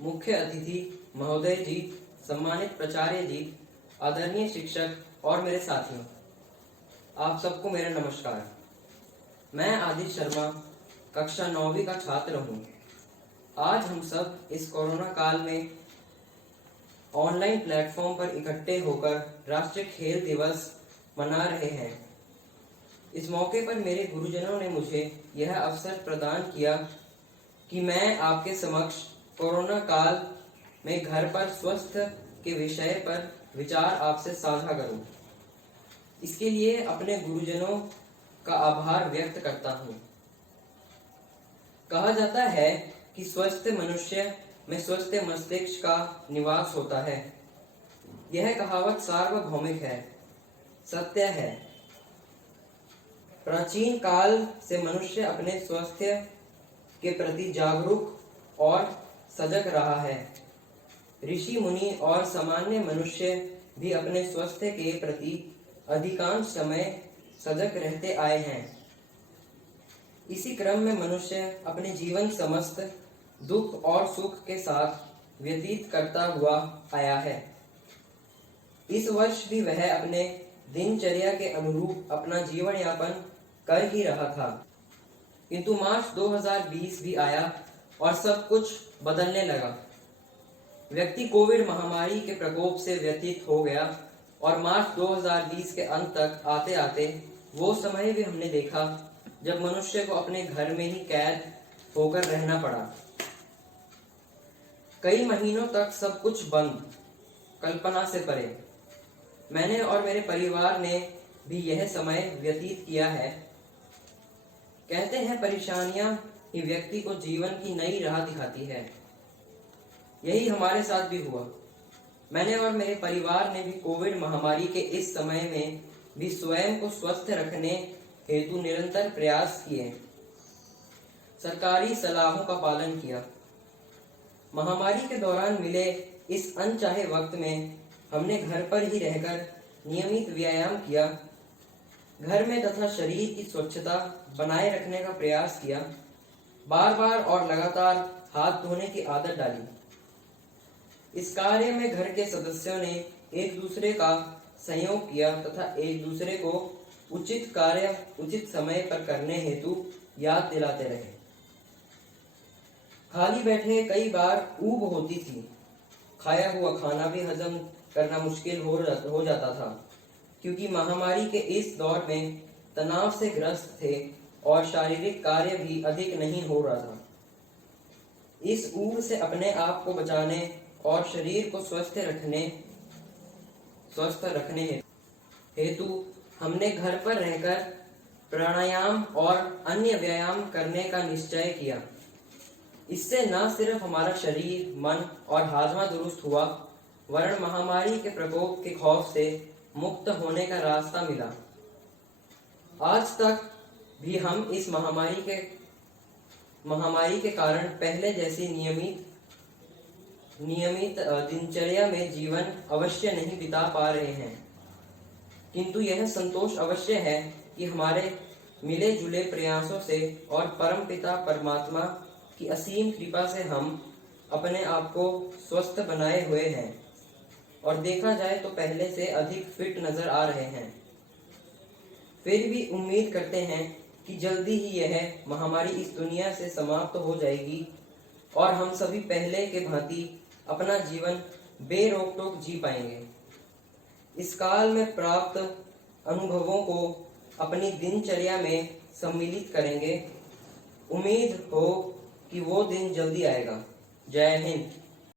मुख्य अतिथि महोदय जी, सम्मानित प्राचार्य जी, आदरणीय शिक्षक और मेरे साथियों, आप सबको मेरा नमस्कार। मैं आदित्य शर्मा कक्षा 9वीं का छात्र हूँ। आज हम सब इस कोरोना काल में ऑनलाइन प्लेटफॉर्म पर इकट्ठे होकर राष्ट्रीय खेल दिवस मना रहे हैं। इस मौके पर मेरे गुरुजनों ने मुझे यह अवसर प्रदान किया कि मैं आपके समक्ष कोरोना काल में घर पर स्वास्थ्य के विषय पर विचार आपसे साझा करूं। इसके लिए अपने गुरुजनों का आभार व्यक्त करता हूं। कहा जाता है कि स्वस्थ मनुष्य में स्वस्थ मस्तिष्क का निवास होता है। यह कहावत सार्वभौमिक है, सत्य है। प्राचीन काल से मनुष्य अपने स्वास्थ्य के प्रति जागरूक और सजग रहा है। ऋषि मुनि और सामान्य मनुष्य भी अपने स्वास्थ्य के प्रति अधिकांश समय सजग रहते आए हैं। इसी क्रम में मनुष्य अपने जीवन समस्त दुख और सुख के साथ व्यतीत करता हुआ आया है। इस वर्ष भी वह अपने दिनचर्या के अनुरूप अपना जीवन यापन कर ही रहा था, किंतु मार्च 2020 भी आया और सब कुछ बदलने लगा। व्यक्ति कोविड महामारी के प्रकोप से व्यतीत हो गया और मार्च 2020 के अंत तक आते आते वो समय भी हमने देखा जब मनुष्य को अपने घर में ही कैद होकर रहना पड़ा। कई महीनों तक सब कुछ बंद, कल्पना से परे। मैंने और मेरे परिवार ने भी यह समय व्यतीत किया है। कहते हैं परेशानियां ही व्यक्ति को जीवन की नई राह दिखाती है। यही हमारे साथ भी हुआ। मैंने और मेरे परिवार ने भी कोविड महामारी के इस समय में भी स्वयं को स्वस्थ रखने हेतु निरंतर प्रयास किए, सरकारी सलाहों का पालन किया। महामारी के दौरान मिले इस अनचाहे वक्त में हमने घर पर ही रहकर नियमित व्यायाम किया, घर में तथा शरीर की स्वच्छता बनाए रखने का प्रयास किया, बार बार और लगातार हाथ धोने की आदत डाली। इस कार्य में घर के सदस्यों ने एक दूसरे का सहयोग किया तथा एक दूसरे को उचित कार्य उचित समय पर करने हेतु याद दिलाते रहे। खाली बैठे कई बार ऊब होती थी। खाया हुआ खाना भी हजम करना मुश्किल हो जाता था, क्योंकि महामारी के इस दौर में तनाव से ग्रस्त थे और शारीरिक कार्य भी अधिक नहीं हो रहा था। इस ऊब से अपने आप को बचाने और शरीर को स्वस्थ रखने हेतु हमने घर पर रहकर प्राणायाम और अन्य व्यायाम करने का निश्चय किया। इससे न सिर्फ हमारा शरीर, मन और हाजमा दुरुस्त हुआ, वरन महामारी के प्रकोप के खौफ से मुक्त होने का रास्ता मिला। आज तक भी हम इस महामारी के कारण पहले जैसी नियमित दिनचर्या में जीवन अवश्य नहीं बिता पा रहे हैं, किंतु यह संतोष अवश्य है कि हमारे मिले जुले प्रयासों से और परमपिता परमात्मा की असीम कृपा से हम अपने आप को स्वस्थ बनाए हुए हैं और देखा जाए तो पहले से अधिक फिट नजर आ रहे हैं। फिर भी उम्मीद करते हैं कि जल्दी ही यह महामारी इस दुनिया से समाप्त हो जाएगी और हम सभी पहले के भांति अपना जीवन बेरोक टोक जी पाएंगे। इस काल में प्राप्त अनुभवों को अपनी दिनचर्या में सम्मिलित करेंगे। उम्मीद हो कि वो दिन जल्दी आएगा। जय हिंद।